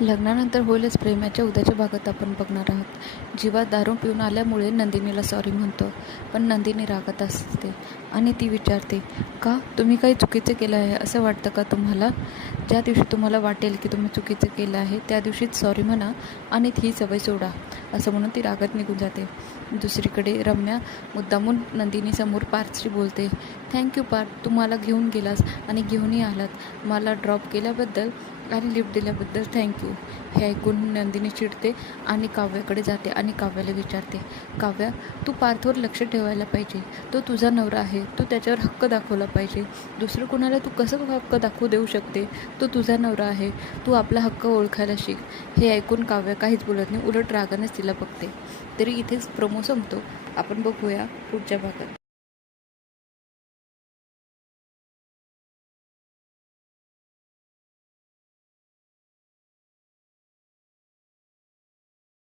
लग्नानंतर होईलच प्रेमाच्या उद्याच्या भागात आपण बघणार आहोत. जीवा दारू पिऊन आल्यामुळे नंदिनीला सॉरी म्हणतो, पण नंदिनी रागात असते आणि ती विचारते, का तुम्ही काही चुकीचं केलं आहे असं वाटतं का तुम्हाला? ज्या दिवशी तुम्हाला वाटेल की तुम्ही चुकीचं केलं आहे त्या दिवशीच सॉरी म्हणा आणि ही सवय सोडा, असं म्हणून ती रागात निघून जाते. दुसरीकडे रम्या मुद्दामून नंदिनीसमोर पार्थशी बोलते, थँक्यू पार्थ, तू मला घेऊन गेलास आणि घेऊनही आलात. मला ड्रॉप केल्याबद्दल आणि लिफ्ट दिल्याबद्दल थँक्यू. हे ऐकून नंदिनी चिडते आणि काव्याकडे जाते आणि काव्याला विचारते, काव्या, तू पार्थवर लक्ष ठेवायला पाहिजे. तो तुझा नवरा आहे, तू त्याच्यावर हक्क दाखवला पाहिजे. दुसरं कोणाला तू कसं हक्क दाखवू देऊ शकते? तो तुझा नवरा आहे, तू आपला हक्क ओळखायला शिक. हे ऐकून काव्या काहीच बोलत नाही, उलट रागानेच तिला बघते. तरी इथेच प्रोमो संपतो. आपण बघूया पुढच्या भागात.